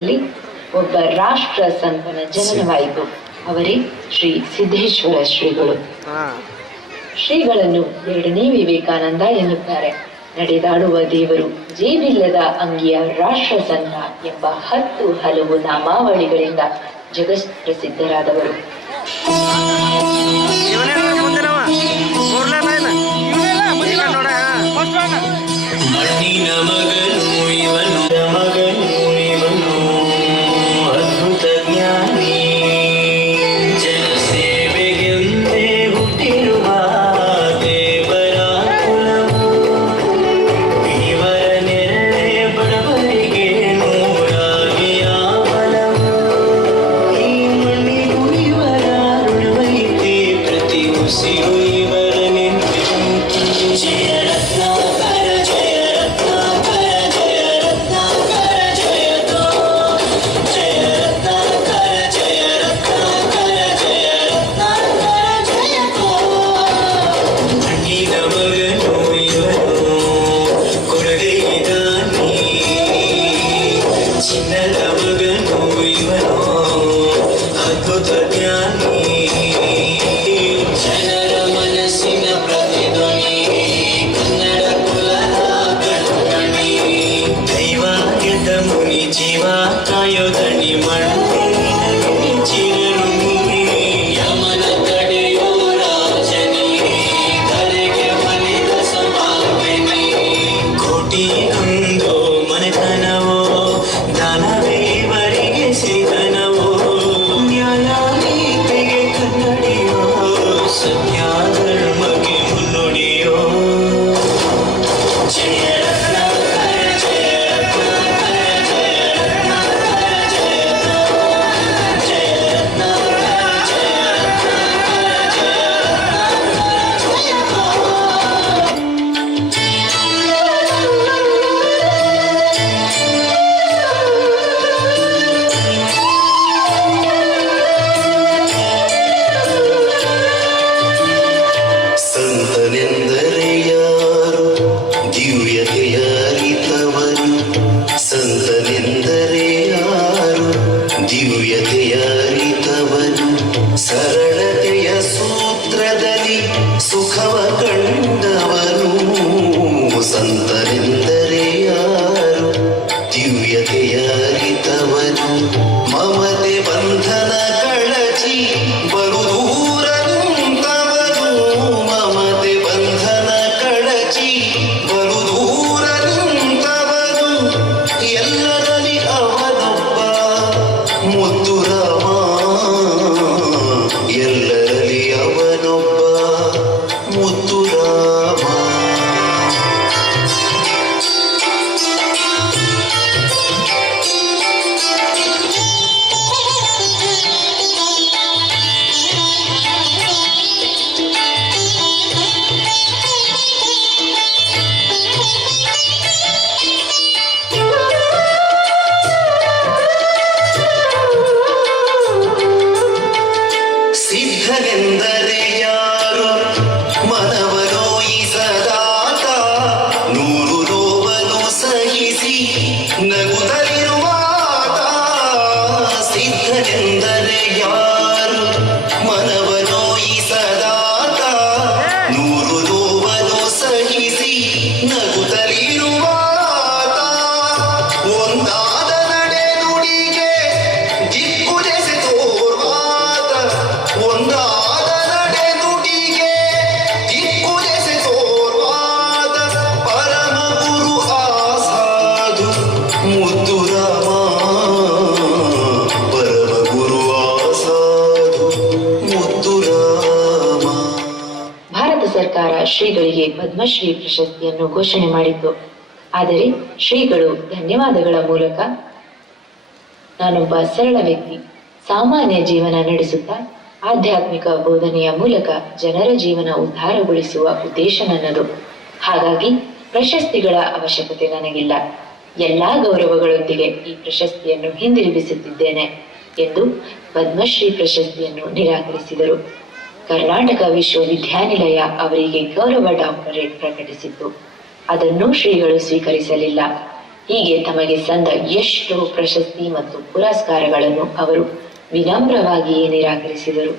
ಒಬ್ಬ ರಾಷ್ಟ್ರ ಸಂತನ ಜನನವಾಯಿತು. ಅವರೇ ಶ್ರೀ ಸಿದ್ದೇಶ್ವರ ಶ್ರೀಗಳು. ಶ್ರೀಗಳನ್ನು ಎರಡನೇ ವಿವೇಕಾನಂದ ಎನ್ನುತ್ತಾರೆ. ನಡೆದಾಡುವ ದೇವರು, ಜೇಬಿಲ್ಲದ ಅಂಗಿಯ ರಾಷ್ಟ್ರ ಸಂತ ಎಂಬ 10 ಹಲವು ನಾಮಾವಳಿಗಳಿಂದ ಜಗತ್ ಪ್ರಸಿದ್ಧರಾದವರು. ಸರಳತೆಯ ಸೂತ್ರದಲ್ಲಿ ಸುಖವ ಕಂಡವನು. ಸಂತನೆಂದರೆ ಯಾರು? ದಿವ್ಯತೆಯ ಅರಿತವನು. ಮಮತೆ ಬಂಧನ ಕಳಚಿ ಬಲು ದೂರ ನಿಂತವನು. ಮಮತೆ ಬಂಧನ ಕಳಚಿ ಬಲು ದೂರ ನಿಂತವನು. ಎಲ್ಲರಲ್ಲಿ ಅವನೊಬ್ಬ ಮುದ್ದು ರಾಮ. ಎಲ್ಲರಲ್ಲಿ ಅವನೊಬ್ಬ ಮುದ್ದು ರಾಮ. ಸಿದ್ಧನೆಂದರೆ ಯಾರು? ಮನವನೋಯಿಸದಾತ, ನೂರು ನೋವನ್ನು ಸಹಿಸಿ ನಗುತ್ತಲಿರುವಾತ. ಸಿದ್ಧನೆಂದರೆ ಯಾರು? ಮನವನೋಯಿಸದಾತ, ನೂರು ನೋವನ್ನು ಸಹಿಸಿ ನಗುತ್ತಲಿರುವಾತ. ಒಂದಾದ ನಡೆ ನುಡಿಗೆ ದಿಕ್ಕುದೆಸೆ ತೋರ್ವಾತ. ಒಂದಾದ ನಡೆ ನುಡಿಗೆ ದಿಕ್ಕುದೆಸೆ ತೋರ್ವಾದ. ಪರಮ ಗುರು ಆಸಾಧು ಮುದ್ದು ರಾಮ. ಪರಮ ಗುರು ಆಸಾಧು ಮುದ್ದು ರಾಮ. ಭಾರತ ಸರ್ಕಾರ ಶ್ರೀಗಳಿಗೆ ಪದ್ಮಶ್ರೀ ಪ್ರಶಸ್ತಿಯನ್ನು ಘೋಷಣೆ ಮಾಡಿತ್ತು. ಆದರೆ ಶ್ರೀಗಳು ಧನ್ಯವಾದಗಳ ಮೂಲಕ, ನಾನೊಬ್ಬ ಸರಳ ವ್ಯಕ್ತಿ, ಸಾಮಾನ್ಯ ಜೀವನ ನಡೆಸುತ್ತಾ ಆಧ್ಯಾತ್ಮಿಕ ಬೋಧನೆಯ ಮೂಲಕ ಜನರ ಜೀವನ ಉದ್ಧಾರಗೊಳಿಸುವ ಉದ್ದೇಶ ನನ್ನದು. ಹಾಗಾಗಿ ಪ್ರಶಸ್ತಿಗಳ ಅವಶ್ಯಕತೆ ನನಗಿಲ್ಲ. ಎಲ್ಲಾ ಗೌರವಗಳೊಂದಿಗೆ ಈ ಪ್ರಶಸ್ತಿಯನ್ನು ಹಿಂದಿರುಗಿಸುತ್ತಿದ್ದೇನೆ ಎಂದು ಪದ್ಮಶ್ರೀ ಪ್ರಶಸ್ತಿಯನ್ನು ನಿರಾಕರಿಸಿದರು. ಕರ್ನಾಟಕ ವಿಶ್ವವಿದ್ಯಾನಿಲಯ ಅವರಿಗೆ ಗೌರವ ಡಾಕ್ಟರೇಟ್ ಪ್ರಕಟಿಸಿತ್ತು. ಅದನ್ನು ಶ್ರೀಗಳು ಸ್ವೀಕರಿಸಲಿಲ್ಲ. ಹೀಗೆ ತಮಗೆ ಸಂದ ಎಷ್ಟೋ ಪ್ರಶಸ್ತಿ ಮತ್ತು ಪುರಸ್ಕಾರಗಳನ್ನು ಅವರು ವಿನಮ್ರವಾಗಿಯೇ ನಿರಾಕರಿಸಿದರು.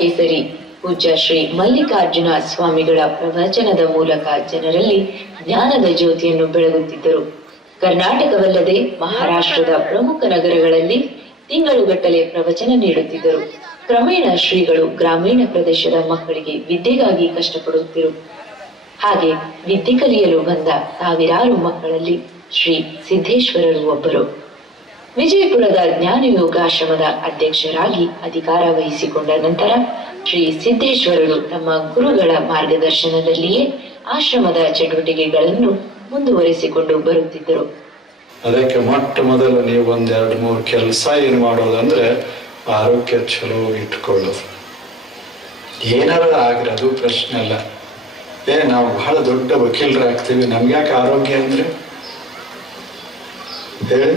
ಕೇಸರಿ ಪೂಜ್ಯ ಶ್ರೀ ಮಲ್ಲಿಕಾರ್ಜುನ ಸ್ವಾಮಿಗಳ ಪ್ರವಚನದ ಮೂಲಕ ಜನರಲ್ಲಿ ಜ್ಞಾನದ ಜ್ಯೋತಿಯನ್ನು ಬೆಳಗುತ್ತಿದ್ದರು. ಕರ್ನಾಟಕವಲ್ಲದೆ ಮಹಾರಾಷ್ಟ್ರದ ಪ್ರಮುಖ ನಗರಗಳಲ್ಲಿ ತಿಂಗಳುಗಟ್ಟಲೆ ಪ್ರವಚನ ನೀಡುತ್ತಿದ್ದರು. ಕ್ರಮೇಣ ಶ್ರೀಗಳು ಗ್ರಾಮೀಣ ಪ್ರದೇಶದ ಮಕ್ಕಳಿಗೆ ವಿದ್ಯೆಗಾಗಿ ಕಷ್ಟಪಡುತ್ತಿರು. ಹಾಗೆ ವಿದ್ಯೆ ಕಲಿಯಲು ಬಂದ ಸಾವಿರಾರು ಮಕ್ಕಳಲ್ಲಿ ಶ್ರೀ ಸಿದ್ದೇಶ್ವರರು ಒಬ್ಬರು. ವಿಜಯಪುರದ ಜ್ಞಾನಯೋಗಾಶ್ರಮದ ಅಧ್ಯಕ್ಷರಾಗಿ ಅಧಿಕಾರ ವಹಿಸಿಕೊಂಡ ನಂತರ ಶ್ರೀ ಸಿದ್ದೇಶ್ವರರು ತಮ್ಮ ಗುರುಗಳ ಮಾರ್ಗದರ್ಶನದಲ್ಲಿಯೇ ಆಶ್ರಮದ ಚಟುವಟಿಕೆಗಳನ್ನು ಮುಂದುವರಿಸಿಕೊಂಡು ಬರುತ್ತಿದ್ದರು. ಅದಕ್ಕೆ ಮೊಟ್ಟ ಮೊದಲು ನೀವು 1-2-3 ಕೆಲಸ ಏನು ಮಾಡೋದಂದ್ರೆ ಆರೋಗ್ಯ ಚಲೋ ಇಟ್ಕೊಳ್ಳೋದು. ಏನಾರ ಆಗ್ರಿ, ಅದು ಪ್ರಶ್ನೆ ಅಲ್ಲ. ನಾವು ಬಹಳ ದೊಡ್ಡ ವಕೀಲರಾಗ್ತೀವಿ, ನಮ್ಗ್ಯಾಕೆ ಆರೋಗ್ಯ ಅಂದ್ರೆ ಹೇಳಿ,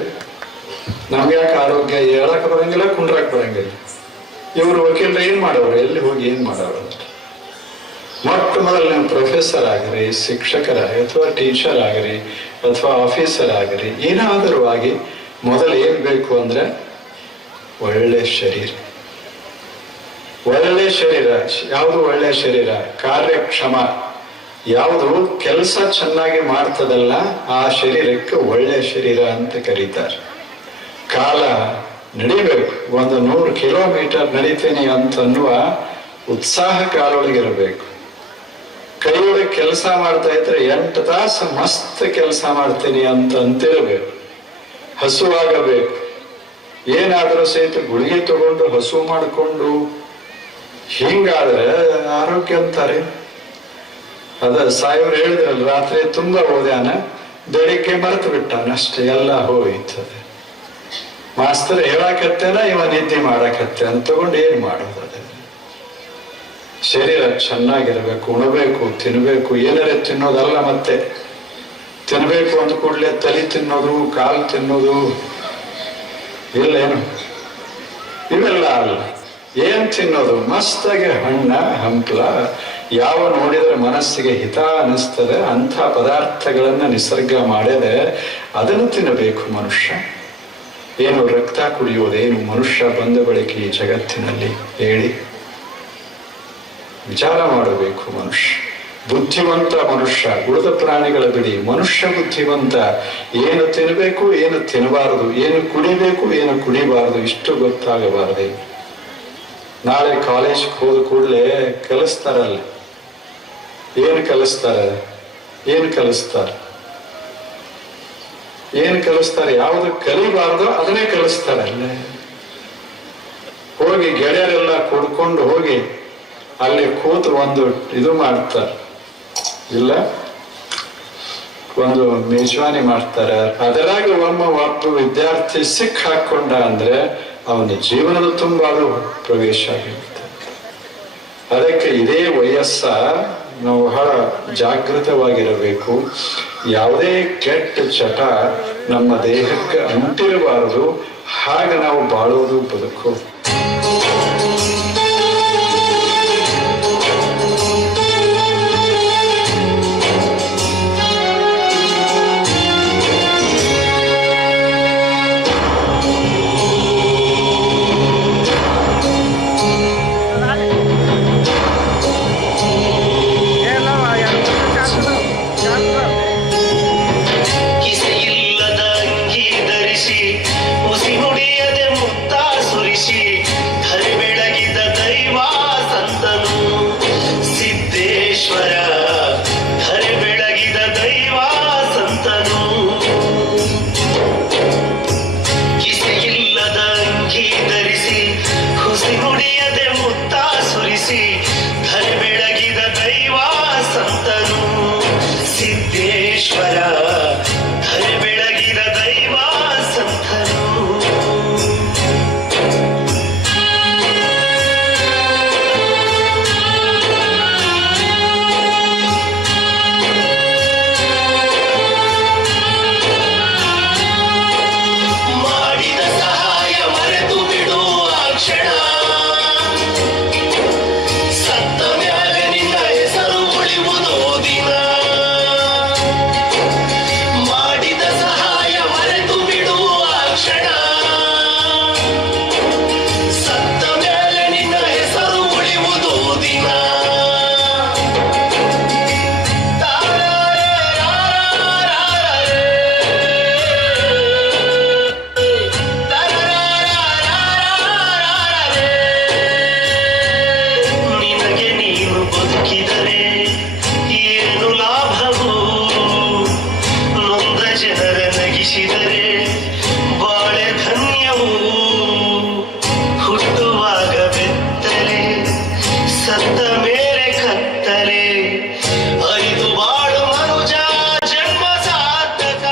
ನಮ್ಗ್ಯಾಕೆ ಆರೋಗ್ಯ? ಹೇಳಕ್ ಬರಂಗಿಲ್ಲ, ಕುಂಡ್ರಕ್ ಬರಂಗಿಲ್ಲ. ಇವರು ವಕೀಲರು ಏನ್ ಮಾಡೋರು, ಎಲ್ಲಿ ಹೋಗಿ ಏನ್ ಮಾಡೋರು? ಮೊಟ್ಟ ಮೊದಲು ನೀವು ಪ್ರೊಫೆಸರ್ ಆಗಿರಿ, ಶಿಕ್ಷಕರಾಗಿ ಅಥವಾ ಟೀಚರ್ ಆಗಿರಿ ಅಥವಾ ಆಫೀಸರ್ ಆಗಿರಿ, ಏನಾದರೂ ಆಗಿ ಮೊದಲು ಏನ್ ಬೇಕು ಅಂದ್ರೆ ಒಳ್ಳೆ ಶರೀರ. ಒಳ್ಳೆ ಶರೀರ ಯಾವುದು? ಒಳ್ಳೆ ಶರೀರ ಕಾರ್ಯಕ್ಷಮ. ಯಾವುದು ಕೆಲಸ ಚೆನ್ನಾಗಿ ಮಾಡ್ತದಲ್ಲ ಆ ಶರೀರಕ್ಕೆ ಒಳ್ಳೆ ಶರೀರ ಅಂತ ಕರೀತಾರೆ. ಕಾಲ ನಡಿಬೇಕು, 100 ಕಿಲೋಮೀಟರ್ ನಡಿತೀನಿ ಅಂತನ್ನುವ ಉತ್ಸಾಹ ಕಾಲೊಳಗಿರಬೇಕು. ಕೈಯೊಳಗೆ ಕೆಲಸ ಮಾಡ್ತಾ ಇದ್ರೆ 8 ತಾಸು ಮಸ್ತ್ ಕೆಲಸ ಮಾಡ್ತೀನಿ ಅಂತ ಅಂತಿರಬೇಕು. ಹಸುವಾಗಬೇಕು. ಏನಾದರೂ ಸಹಿತ ಗುಳಿಗೆ ತಗೊಂಡು ಹಸು ಮಾಡಿಕೊಂಡು ಹಿಂಗಾದ್ರೆ ಆರೋಗ್ಯ ಅಂತಾರೆ. ಅದ ಸಾಯಿಬ್ರು ಹೇಳಿದ್ರಲ್ಲ, ರಾತ್ರಿ ತುಂಬಾ ಓದ್ಯಾನ, ಬೆಳಿಗ್ಗೆ ಮರೆತು ಬಿಟ್ಟಾನ, ಅಷ್ಟೇ, ಎಲ್ಲ ಹೋಯ್ತದೆ. ಮಾಸ್ತರ್ ಹೇಳಕತ್ತೇನ, ಇವ ನಿದ್ದೆ ಮಾಡಕತ್ತೆ ಅಂತ ತಗೊಂಡು ಏನ್ ಮಾಡೋದು? ಅದ ಶರೀರ ಚೆನ್ನಾಗಿರ್ಬೇಕು, ಉಣಬೇಕು, ತಿನ್ಬೇಕು. ಏನಾರೇ ತಿನ್ನೋದಲ್ಲ, ಮತ್ತೆ ತಿನ್ಬೇಕು ಅಂದ ಕೂಡಲೇ ತಲೆ ತಿನ್ನೋದು, ಕಾಲು ತಿನ್ನೋದು ಇಲ್ಲೇನು, ಇವೆಲ್ಲ ಅಲ್ಲ. ಏನ್ ತಿನ್ನೋದು? ಮಸ್ತಾಗಿ ಹಣ್ಣ ಹಂಪ್ಲ ಯಾವ ನೋಡಿದ್ರೆ ಮನಸ್ಸಿಗೆ ಹಿತ ಅನಿಸ್ತದೆ ಅಂಥ ಪದಾರ್ಥಗಳನ್ನ ನಿಸರ್ಗ ಮಾಡದೆ ಅದನ್ನು ತಿನ್ನಬೇಕು ಮನುಷ್ಯ. ಏನು ರಕ್ತ ಕುಡಿಯೋದೇನು ಮನುಷ್ಯ ಬಂದ ಬಳಿಕ ಈ ಜಗತ್ತಿನಲ್ಲಿ ಹೇಳಿ? ವಿಚಾರ ಮಾಡಬೇಕು ಮನುಷ್ಯ. ಬುದ್ಧಿವಂತ ಮನುಷ್ಯ, ಉಳಿದ ಪ್ರಾಣಿಗಳ ಬಿಡಿ, ಮನುಷ್ಯ ಬುದ್ಧಿವಂತ. ಏನು ತಿನ್ನಬೇಕು, ಏನು ತಿನ್ನಬಾರದು, ಏನು ಕುಡಿಬೇಕು, ಏನು ಕುಡಿಬಾರದು, ಇಷ್ಟು ಗೊತ್ತಾಗಬಾರದೆ. ನಾಳೆ ಕಾಲೇಜ್ಗೆ ಹೋದ ಕೂಡಲೇ ಕಲಿಸ್ತಾರಲ್ಲ, ಏನು ಕಲಿಸ್ತಾರೆ? ಏನು ಕಲಿಸ್ತಾರೆ? ಏನು ಕಲಿಸ್ತಾರೆ? ಯಾವುದು ಕಲಿಬಾರ್ದು ಅದನ್ನೇ ಕಲಿಸ್ತಾರಲ್ಲ. ಹೋಗಿ ಗೆಳೆಯರೆಲ್ಲ ಕುಡ್ಕೊಂಡು ಹೋಗಿ ಅಲ್ಲಿ ಕೂತು ಒಂದು ಇದು ಮಾಡ್ತಾರೆ, ಇಲ್ಲ ಒಂದು ಮೇಜವಾನಿ ಮಾಡ್ತಾರೆ. ಅದರಾಗಿ ಒಬ್ಬ ವಿದ್ಯಾರ್ಥಿ ಸಿಕ್ ಹಾಕೊಂಡ ಅಂದ್ರೆ ಅವನ ಜೀವನದ ತುಂಬ ಅದು ಪ್ರವೇಶ ಆಗಿರುತ್ತೆ. ಅದಕ್ಕೆ ಇದೇ ವಯಸ್ಸ ನಾವು ಬಹಳ ಜಾಗೃತವಾಗಿರಬೇಕು. ಯಾವುದೇ ಕೆಟ್ಟ ಚಟ ನಮ್ಮ ದೇಹಕ್ಕೆ ಅಂಟಿರಬಾರದು. ಹಾಗೆ ನಾವು ಬಾಳೋದು ಬದುಕು. ಕಿಸೆಯಿಲ್ಲದ ಅಂಗಿ ಧರಿಸಿ ಉಸಿ ನುಡಿಯದೆ ಮುತ್ತ ಸುರಿಸಿ ಧರೆ ಬೆಳಗಿದ ದೈವ ಸಂತನು ಸಿದ್ದೇಶ್ವರ. ಧರೆ ಬೆಳಗಿದ ದೈವ ಸಂತನು. ಕಿಸೆಯಿಲ್ಲದ ಅಂಗಿ ಧರಿಸಿ ಹುಸಿ ನುಡಿಯದೆ ಮುತ್ತ ಸುರಿಸಿ ಧರೆ ಬೆಳಗಿದ ದೈವ ಸಂತನು ಸಿದ್ದೇಶ್ವರ. ಧರೆ ಬೆಳಗಿದ ದೈವ ಸಂತನು. ಮಾಡಿದ ಸಹಾಯ ಮರೆತು ಬಿಡುವ ಕ್ಷಣ ಸತ್ತ ಮ್ಯಾಲೆ ನಿನ್ನ ಹೆಸರು ಉಳಿಯುವುದೋ ದಿನ. ಮಾಡಿದ ಸಹಾಯ ಮರೆತು ಬಿಡುವ ಕ್ಷಣ ಸತ್ತ ಮ್ಯಾಲೆ ನಿನ್ನ ಹೆಸರು ಉಳಿಯುವುದೋ ದಿನ. ನಿನಗೆ ನೀನು ಬದುಕಿದರೆ ಏನು ಲಾಭವು? ನೊಂದ ಜನರ ನಗಿಸಿದರೆ ಬಾಳೆ ಧನ್ಯವು. ಹುಟ್ಟುವಾಗ ಬೆತ್ತಲೆ ಸತ್ತ ಮೇಲೆ ಕತ್ತಲೆ ಅರಿದು ಬಾಳು ಮನುಜ ಜನ್ಮ ಸಾರ್ಥಕ.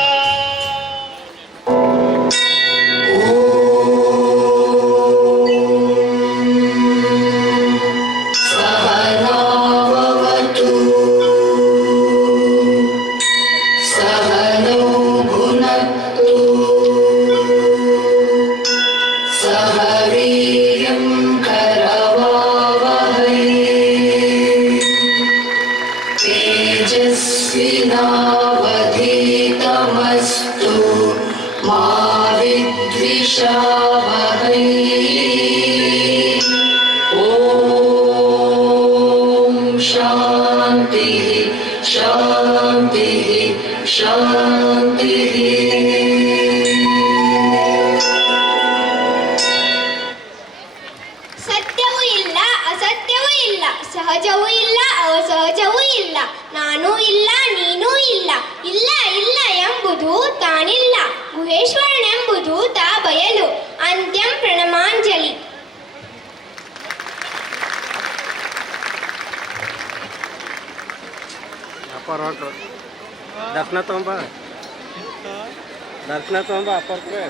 सहनावतु सहनौ भुनक्तु सह वीर्यं करवावहै तेजस्विनावधीतमस्तु मा विद्विषावहै. ॐ शान्तिः शान्तिः शान्तिः. ಸತ್ಯವೂ ಇಲ್ಲ, ಅಸತ್ಯವೂ ಇಲ್ಲ, ಸಹಜವೂ ಇಲ್ಲ, ಅಸಹಜವೂ ಇಲ್ಲ, ನಾನೂ ಇಲ್ಲ, ನೀನೂ ಇಲ್ಲ, ಇಲ್ಲ ಇಲ್ಲ ಎಂಬುದು ತಾನಿಲ್ಲ, ಗುಹೇಶ್ವರನೆಂಬುದು ತಾ ಬಯಲು. ಅಂತ್ಯಂ ಪ್ರಣಮಾಂಜಲಿ. ದರ್ಶನ ತಗೊಂಬ ಅಪ್ಪರ್ಗೆ